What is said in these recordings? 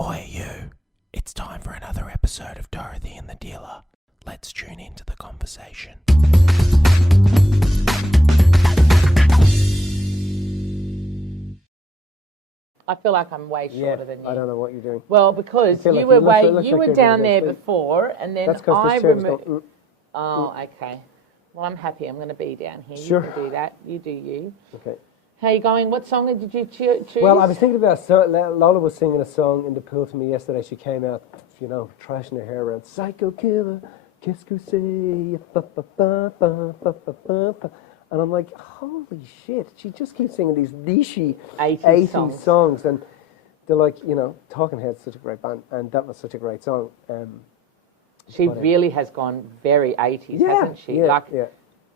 Oi, you. It's time for another episode of Dorothy and the Dealer. Let's tune into the conversation. I feel like I'm way shorter than you. I don't know what you're doing. Well, because you were down there before, and then I removed. Oh, okay. Well, I'm happy. I'm going to be down here. Sure. You can do that. You do you. Okay. How you going? What song did you choose? Well, I was thinking about Lola was singing a song in the pool to me yesterday. She came out, trashing her hair around. Psycho killer, qu'est-ce que c'est? And I'm like, holy shit! She just keeps singing these niche 80s songs, and they're like, Talking Heads, such a great band, and that was such a great song. She really has gone very 80s, hasn't she?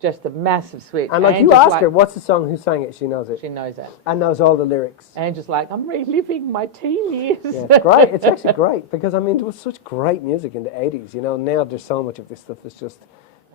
Just a massive switch. And you ask her, what's the song, who sang it, she knows it. She knows it. And knows all the lyrics. And just like, I'm reliving my teen years. Yeah, it's great. It's actually great, because, there was such great music in the 80s. Now there's so much of this stuff that's just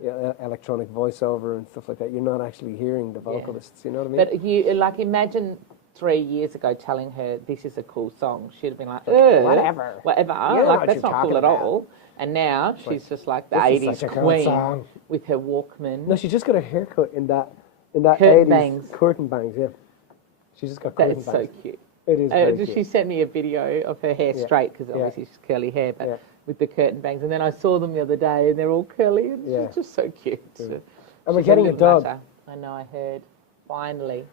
electronic voiceover and stuff like that. You're not actually hearing the vocalists, you know what I mean? But imagine 3 years ago telling her this is a cool song. She'd have been like, whatever. That's not cool at all. And now she's just like the 80s queen with her Walkman. No, she just got a haircut in that curtain 80s bangs. Curtain bangs, yeah. She just got curtain bangs. That is so cute. It is very cute. She sent me a video of her hair straight, because obviously she's curly hair, but with the curtain bangs. And then I saw them the other day, and they're all curly, and she's just so cute. And we're getting a dog. I know, I heard. Finally.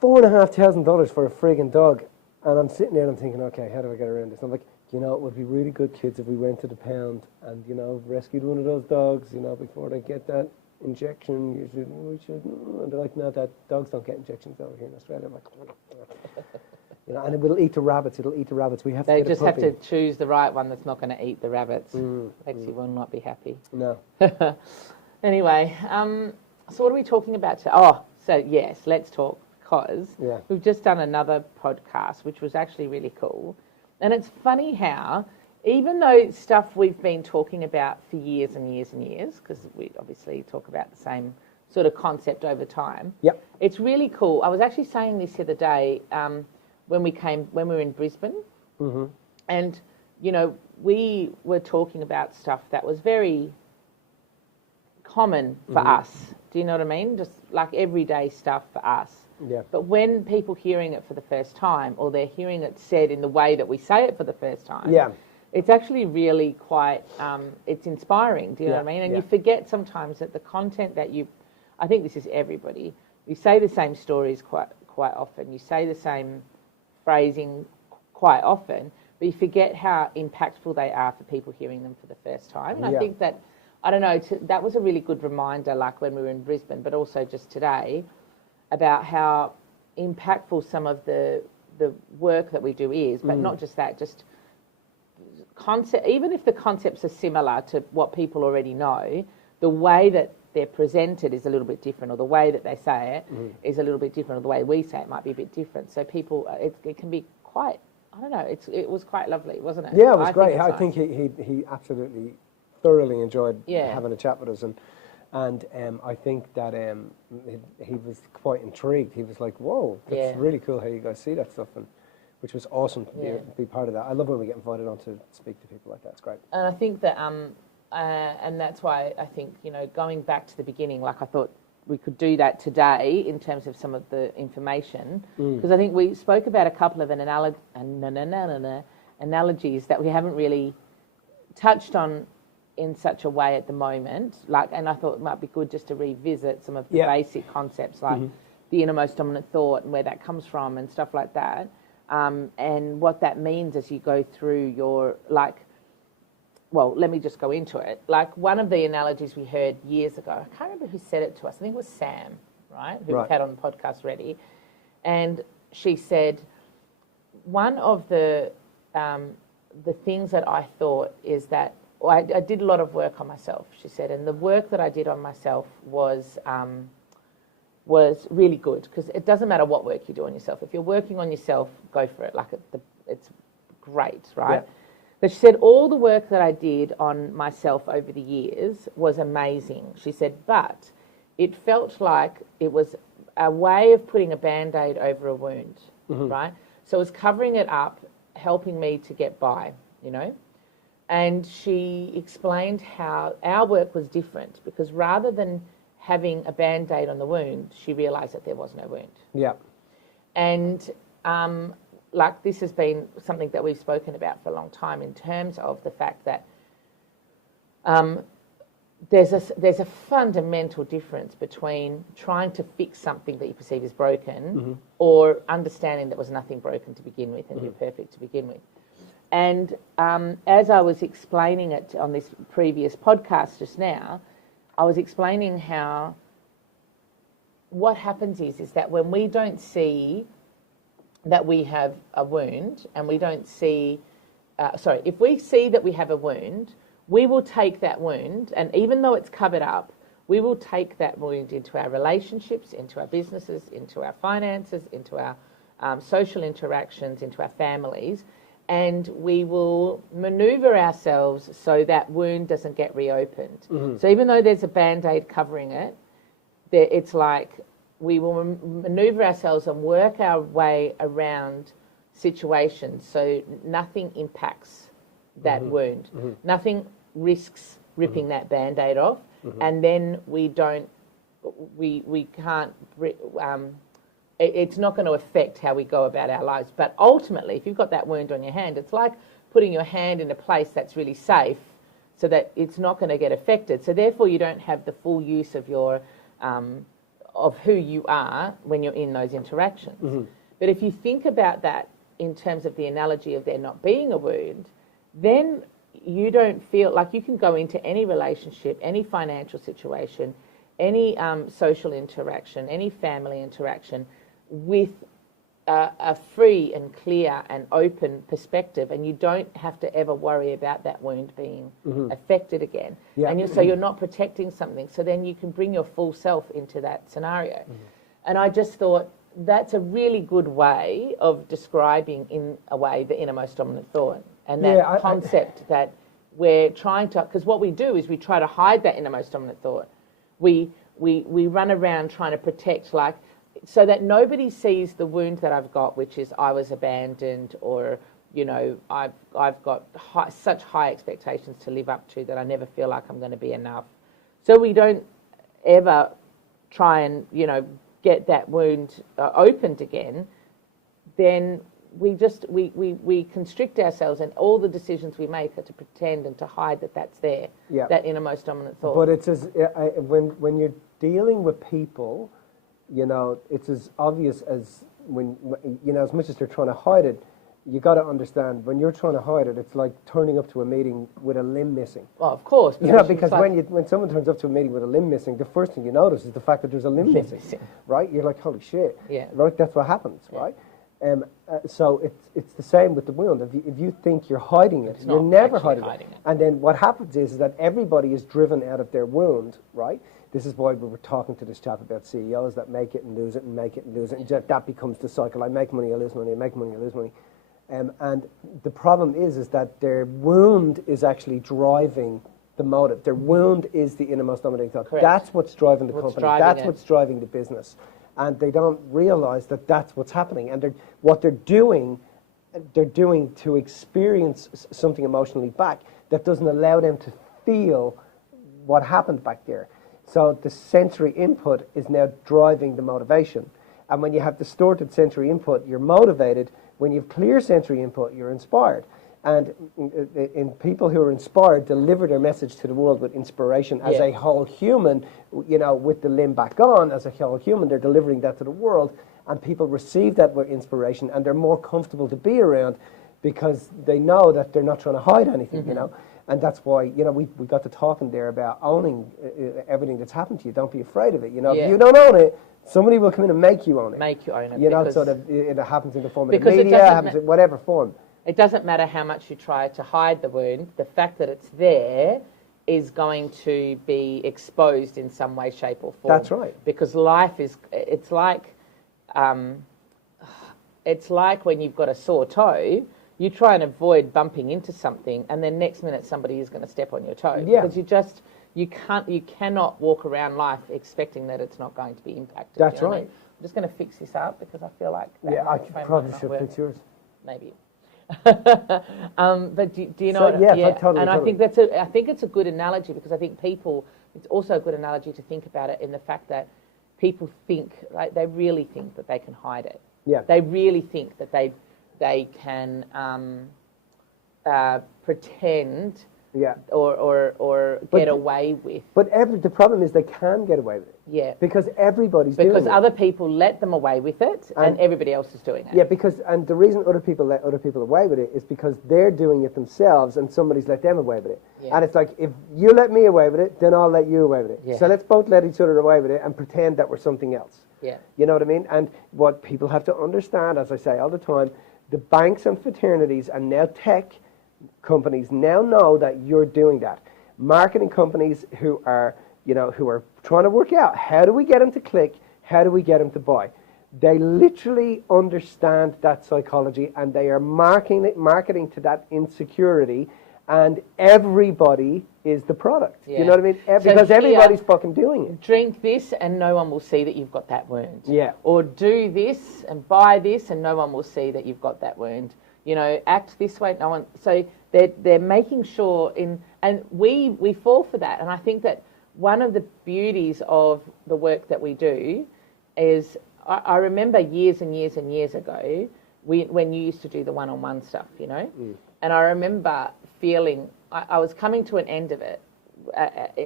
$4,500 for a friggin' dog. And I'm sitting there and I'm thinking, okay, how do I get around this? I'm like, it would be really good, kids, if we went to the pound and, rescued one of those dogs, before they get that injection. We should. And they're like, no, dogs don't get injections over here in Australia. I'm like, and it will eat the rabbits. It'll eat the rabbits. We have to. They just have to choose the right one that's not going to eat the rabbits. Lexi will not be happy. No. Anyway, so what are we talking about today? Oh, so yes, let's talk, because we've just done another podcast, which was actually really cool. And it's funny how, even though stuff we've been talking about for years and years and years, because we obviously talk about the same sort of concept over time, it's really cool. I was actually saying this the other day when we were in Brisbane, and, we were talking about stuff that was very common for us. Do you know what I mean? Just like everyday stuff for us. Yeah. But when people hearing it for the first time, or they're hearing it said in the way that we say it for the first time, it's actually really quite, it's inspiring, do you know what I mean? And you forget sometimes that the content that I think this is everybody, you say the same stories quite often, you say the same phrasing quite often, but you forget how impactful they are for people hearing them for the first time. And I think that, I don't know, that was a really good reminder, like when we were in Brisbane, but also just today, about how impactful some of the work that we do is, but not just that, just concept. Even if the concepts are similar to what people already know, the way that they're presented is a little bit different, or the way that they say it is a little bit different, or the way we say it might be a bit different. So people, it can be quite, I don't know, it was quite lovely, wasn't it? Yeah, it was great. I think he absolutely thoroughly enjoyed having a chat with us, and I think that he was quite intrigued. He was like, whoa, that's really cool how you guys see that stuff, and which was awesome to be part of that. I love when we get invited on to speak to people like that. It's great. And I think that, and that's why I think, going back to the beginning, like I thought we could do that today in terms of some of the information, because I think we spoke about a couple of analogies that we haven't really touched on in such a way at the moment, and I thought it might be good just to revisit some of the basic concepts, like the innermost dominant thought and where that comes from and stuff like that, and what that means as you go through your, let me just go into it. Like, one of the analogies we heard years ago, I can't remember who said it to us, I think it was Sam, right, who we've had on the podcast already, and she said, one of the things that I thought is that I did a lot of work on myself, she said, and the work that I did on myself was really good, because it doesn't matter what work you do on yourself. If you're working on yourself, go for it. It's great, right? Yeah. But she said all the work that I did on myself over the years was amazing. She said, but it felt like it was a way of putting a Bandaid over a wound, right? So it was covering it up helping me to get by, you know. And she explained how our work was different because rather than having a Band-Aid on the wound, she realised that there was no wound. Yeah. And like this has been something that we've spoken about for a long time in terms of the fact that there's a fundamental difference between trying to fix something that you perceive as broken or understanding that was nothing broken to begin with and you're perfect to begin with. And as I was explaining it on this previous podcast just now, I was explaining how what happens is that when we don't see that we have a wound and we don't see, if we see that we have a wound, we will take that wound, and even though it's covered up, we will take that wound into our relationships, into our businesses, into our finances, into our social interactions, into our families, and we will manoeuvre ourselves so that wound doesn't get reopened. So even though there's a Band-Aid covering it, it's like we will manoeuvre ourselves and work our way around situations so nothing impacts that wound. Nothing risks ripping that Band-Aid off, and then we can't, it's not going to affect how we go about our lives. But ultimately, if you've got that wound on your hand, it's like putting your hand in a place that's really safe so that it's not going to get affected. So therefore, you don't have the full use of your of who you are when you're in those interactions. But if you think about that in terms of the analogy of there not being a wound, then you don't feel like you can go into any relationship, any financial situation, any social interaction, any family interaction with a free and clear and open perspective, and you don't have to ever worry about that wound being affected again. And so you're not protecting something, so then you can bring your full self into that scenario. And I just thought that's a really good way of describing, in a way, the innermost dominant thought. And that concept that we're trying to, because what we do is we try to hide that innermost dominant thought. We run around trying to protect, like, so that nobody sees the wound that I've got, which is I was abandoned, or, you know, I've got such high expectations to live up to that I never feel like I'm going to be enough. So we don't ever try and, you know, get that wound opened again. Then we constrict ourselves, and all the decisions we make are to pretend and to hide that that's there, that innermost dominant thought. But it's as when you're dealing with people, you know, it's as obvious as when, you know, as much as they're trying to hide it, you got to understand when you're trying to hide it, it's like turning up to a meeting with a limb missing. Well, of course. You know, because when someone turns up to a meeting with a limb missing, the first thing you notice is the fact that there's a limb missing, right? You're like, holy shit, right? That's what happens, right? So it's the same with the wound. If you think you're hiding it, you're never hiding it. And then what happens is that everybody is driven out of their wound, right? This is why we were talking to this chap about CEOs that make it and lose it and make it and lose it. And that becomes the cycle. I make money, I lose money, I make money, I lose money. And the problem is that their wound is actually driving the motive. Their wound is the innermost dominating thought. Correct. That's what's driving the company. That's what's driving the business. And they don't realize that that's what's happening. And what they're doing to experience something emotionally back that doesn't allow them to feel what happened back there. So the sensory input is now driving the motivation. And when you have distorted sensory input, you're motivated. When you have clear sensory input, you're inspired. And in people who are inspired, deliver their message to the world with inspiration as a whole human, you know, with the limb back on, as a whole human, they're delivering that to the world. And people receive that with inspiration, and they're more comfortable to be around because they know that they're not trying to hide anything, you know. And that's why, you know, we got to talking there about owning everything that's happened to you. Don't be afraid of it. You know, if you don't own it, somebody will come in and make you own it. Make you own it. You know, so that it happens in the form of the media, happens in whatever form. It doesn't matter how much you try to hide the wound. The fact that it's there is going to be exposed in some way, shape or form. That's right. Because life is, it's like when you've got a sore toe, you try and avoid bumping into something, and then next minute somebody is going to step on your toe. Yeah. Because you cannot walk around life expecting that it's not going to be impacted. That's right. I'm just going to fix this up because I feel like I probably should fix yours. Maybe. But do you know? So, what, yeah, totally. And Totally. I think it's a good analogy because I think it's also a good analogy to think about it in the fact that people think, like, they really think that they can hide it. Yeah. They really think that they can pretend. Yeah. Or get away with. But the problem is they can get away with it. Yeah. Because everybody's doing it. Because other people let them away with it and everybody else is doing it. Yeah, and the reason other people let other people away with it is because they're doing it themselves and somebody's let them away with it. Yeah. And it's like, if you let me away with it, then I'll let you away with it. Yeah. So let's both let each other away with it and pretend that we're something else. Yeah. You know what I mean? And what people have to understand, as I say all the time, the banks and fraternities and now tech companies now know that you're doing that. Marketing companies who are trying to work out, how do we get them to click? How do we get them to buy? They literally understand that psychology and they are marketing to that insecurity, and everybody is the product. Yeah. You know what I mean? Because everybody's fucking doing it. Drink this and no one will see that you've got that wound. Yeah. Or do this and buy this and no one will see that you've got that wound. You know, act this way, no one. So they're making sure and we fall for that. And I think that one of the beauties of the work that we do is, I remember years and years and years ago when you used to do the one-on-one stuff, you know, and I remember feeling I was coming to an end of it,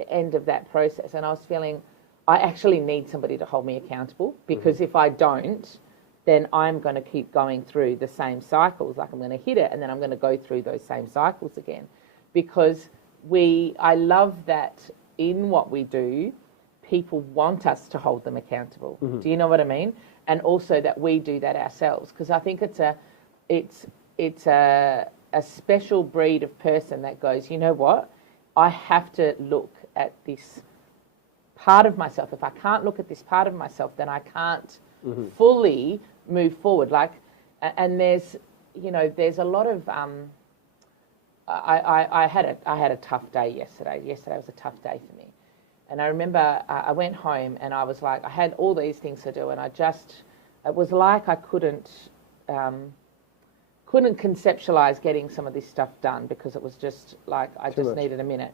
end of that process, and I was feeling I actually need somebody to hold me accountable because if I don't, then I'm going to keep going through the same cycles. Like, I'm going to hit it and then I'm going to go through those same cycles again. Because I love that in what we do, people want us to hold them accountable. Do you know what I mean? And also that we do that ourselves. Because I think it's a special breed of person that goes, you know what? I have to look at this part of myself. If I can't look at this part of myself, then I can't fully move forward. Like, and there's a lot of I had a tough day yesterday. Yesterday was a tough day for me, and I remember I went home and I was like, I had all these things to do, and it was like I couldn't conceptualize getting some of this stuff done because it was just like I just needed a minute.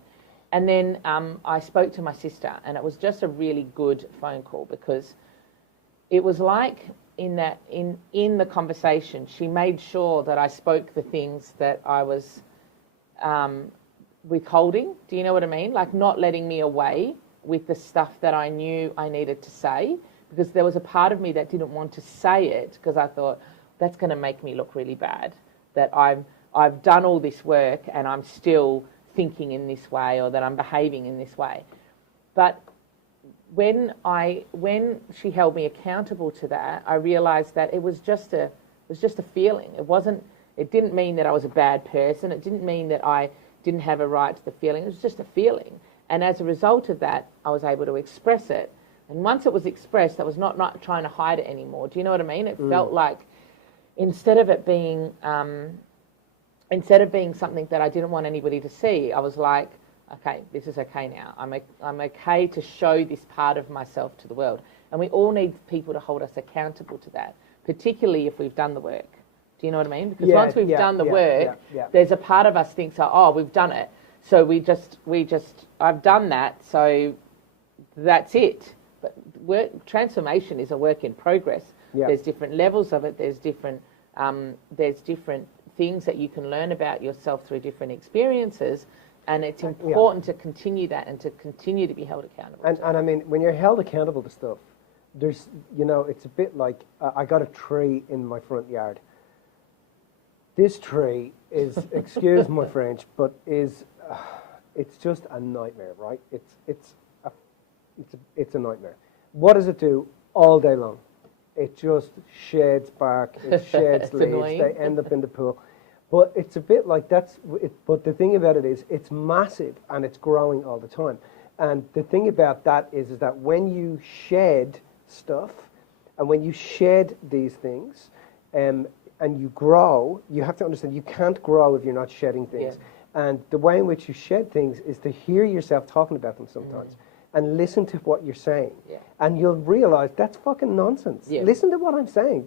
And then I spoke to my sister, and it was just a really good phone call because it was like in the conversation, she made sure that I spoke the things that I was withholding. Do you know what I mean? Like, not letting me away with the stuff that I knew I needed to say, because there was a part of me that didn't want to say it because I thought that's going to make me look really bad, that I've done all this work and I'm still thinking in this way, or that I'm behaving in this way. But when she held me accountable to that, I realised that it was just a feeling. It didn't mean that I was a bad person. It didn't mean that I didn't have a right to the feeling. It was just a feeling. And as a result of that, I was able to express it. And once it was expressed, I was not trying to hide it anymore. Do you know what I mean? It felt like instead of being something that I didn't want anybody to see, I was like, okay, this is okay now. I'm okay to show this part of myself to the world. And we all need people to hold us accountable to that, particularly if we've done the work. Do you know what I mean? Because once we've done the work, there's a part of us thinks, oh, we've done it. So I've done that, so that's it. But transformation is a work in progress. Yeah. There's different levels of it. There's different things that you can learn about yourself through different experiences. And it's important to continue that and to continue to be held accountable. And I mean, when you're held accountable to stuff, there's, it's a bit like, I got a tree in my front yard. This tree is, excuse my French, but it's just a nightmare, right? It's a nightmare. What does it do all day long? It just sheds bark, it sheds leaves, annoying. They end up in the pool. But it's a bit like but the thing about it is it's massive and it's growing all the time. And the thing about that is that when you shed stuff and when you shed these things and you grow, you have to understand you can't grow if you're not shedding things. Yeah. And the way in which you shed things is to hear yourself talking about them sometimes and listen to what you're saying. Yeah. And you'll realize that's fucking nonsense. Yeah. Listen to what I'm saying.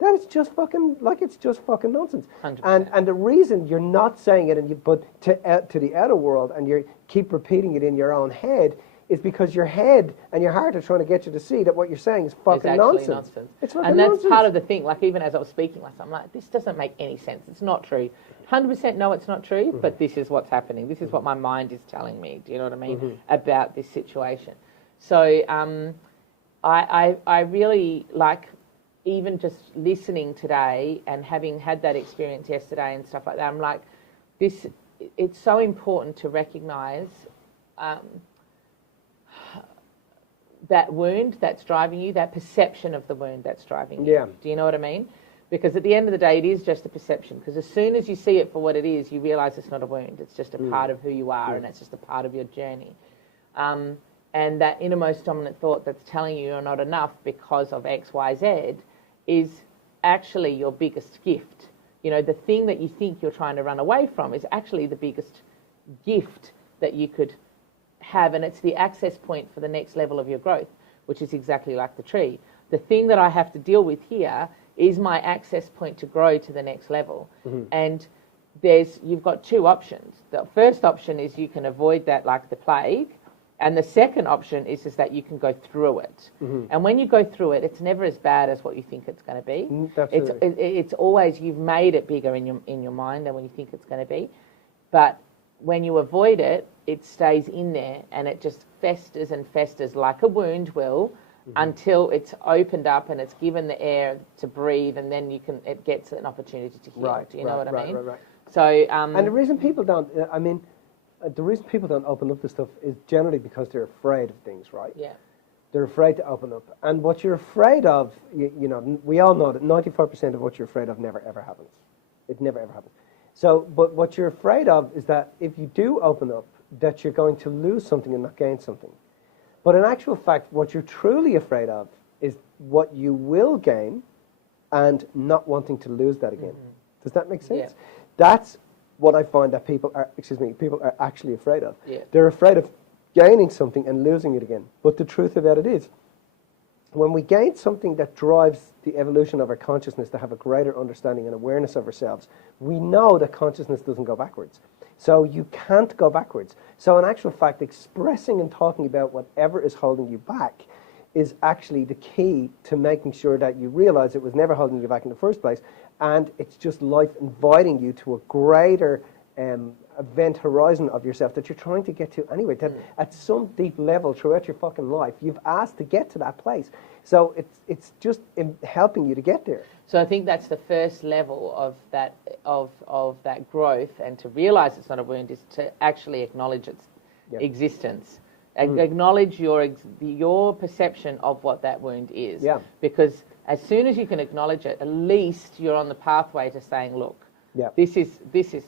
That is just fucking nonsense. 100%. And the reason you're not saying it, but to the outer world, and you keep repeating it in your own head, is because your head and your heart are trying to get you to see that what you're saying is fucking nonsense. It's fucking and that's nonsense. part of the thing. Like, even as I was speaking last time, I'm like, this doesn't make any sense. It's not true. 100% no, it's not true, but this is what's happening. This is what my mind is telling me, do you know what I mean, about this situation. So I really, like, even just listening today and having had that experience yesterday and stuff like that, I'm like, it's so important to recognise that wound that's driving you, that perception of the wound that's driving you. Yeah. Do you know what I mean? Because at the end of the day, it is just a perception. Because as soon as you see it for what it is, you realise it's not a wound. It's just a part of who you are, and it's just a part of your journey. And that innermost dominant thought that's telling you you're not enough because of X, Y, Z is actually your biggest gift. You know, the thing that you think you're trying to run away from is actually the biggest gift that you could have, and it's the access point for the next level of your growth, which is exactly like the tree. The thing that I have to deal with here is my access point to grow to the next level. And you've got two options. The first option is you can avoid that like the plague, and the second option is that you can go through it. And when you go through it, it's never as bad as what you think it's going to be. It's always, you've made it bigger in your mind than when you think it's going to be. But when you avoid it, it stays in there, and it just festers and festers like a wound will, until it's opened up and it's given the air to breathe, and then it gets an opportunity to heal. Do you know what I mean? Right. So, and the reason people don't, the reason people don't open up to stuff is generally because they're afraid of things, right? Yeah. They're afraid to open up. And what you're afraid of, you know, we all know that 95% of what you're afraid of never, ever happens. It never, ever happens. So, but what you're afraid of is that if you do open up, that you're going to lose something and not gain something. But in actual fact, what you're truly afraid of is what you will gain and not wanting to lose that again. Does that make sense? Yeah. That's what I find that people are actually afraid of. Yeah. They're afraid of gaining something and losing it again. But the truth about it is, when we gain something that drives the evolution of our consciousness to have a greater understanding and awareness of ourselves, we know that consciousness doesn't go backwards. So you can't go backwards. So in actual fact, expressing and talking about whatever is holding you back is actually the key to making sure that you realize it was never holding you back in the first place, and it's just life inviting you to a greater event horizon of yourself that you're trying to get to anyway. That at some deep level throughout your fucking life, you've asked to get to that place. So it's just helping you to get there. So I think that's the first level of that growth, and to realise it's not a wound is to actually acknowledge its existence. Acknowledge your perception of what that wound is. Yeah. Because as soon as you can acknowledge it, at least you're on the pathway to saying, look, this is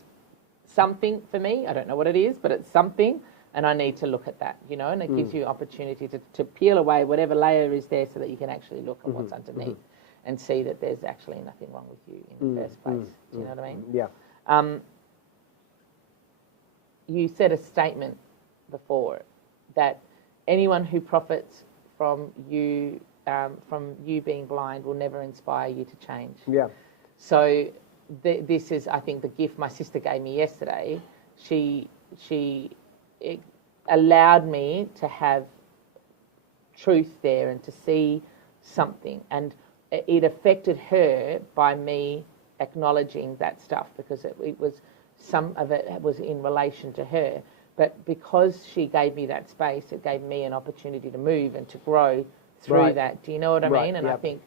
something for me. I don't know what it is, but it's something, and I need to look at that, you know, and it gives you opportunity to peel away whatever layer is there so that you can actually look at what's underneath and see that there's actually nothing wrong with you in the first place. Do you know what I mean? Yeah. You said a statement before that anyone who profits from you being blind will never inspire you to change. Yeah. So this is, I think, the gift my sister gave me yesterday. She allowed me to have truth there and to see something, and it affected her by me acknowledging that stuff, because it was, some of it was in relation to her, but because she gave me that space, it gave me an opportunity to move and to grow through that. Do you know what I mean? And I think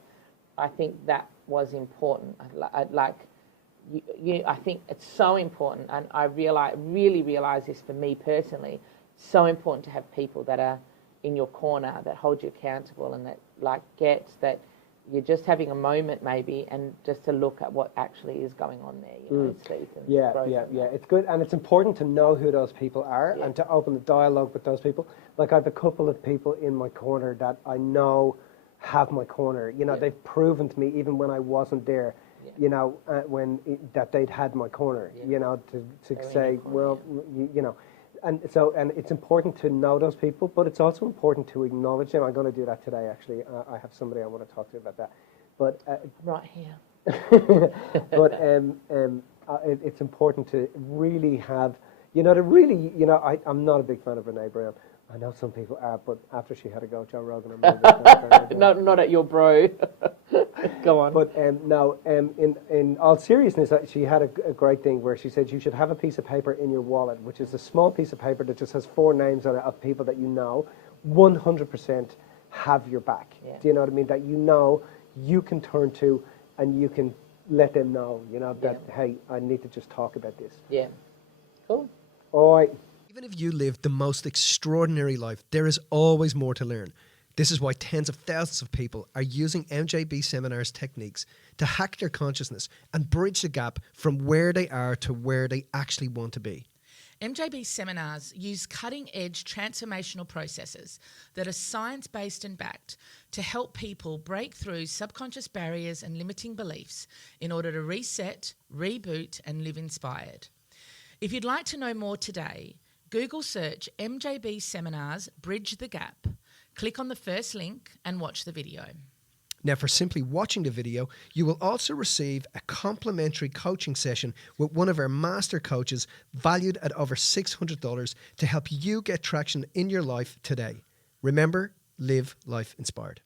that was important. I think it's so important, and I really realize this for me personally. It's so important to have people that are in your corner, that hold you accountable, and that gets that you're just having a moment maybe, and just to look at what actually is going on there. You know, Steve. Yeah. It's good, and it's important to know who those people are and to open the dialogue with those people. Like, I have a couple of people in my corner that I know have my corner. You know, they've proven to me even when I wasn't there. You know, that they'd had my corner. You know, to say, well, you know. And it's important to know those people, but it's also important to acknowledge them. I'm going to do that today, actually. I have somebody I want to talk to about that. But right here. but it's important to really have, I'm not a big fan of Brene Brown. I know some people are, but after she had a go, Joe Rogan, I'm not a big fan of Brene Brown. Not at your bro. Go on. But in all seriousness, she had a great thing where she said you should have a piece of paper in your wallet, which is a small piece of paper that just has 4 names on it of people that 100% have your back. Yeah. Do you know what I mean? That you can turn to and you can let them know, that, hey, I need to just talk about this. Yeah. Cool. All right. Even if you live the most extraordinary life, there is always more to learn. This is why tens of thousands of people are using MJB Seminars techniques to hack their consciousness and bridge the gap from where they are to where they actually want to be. MJB seminars use cutting-edge transformational processes that are science-based and backed to help people break through subconscious barriers and limiting beliefs in order to reset, reboot, and live inspired. If you'd like to know more today, Google search MJB Seminars Bridge the Gap, click on the first link and watch the video. Now, for simply watching the video, you will also receive a complimentary coaching session with one of our master coaches valued at over $600 to help you get traction in your life today. Remember, live life inspired.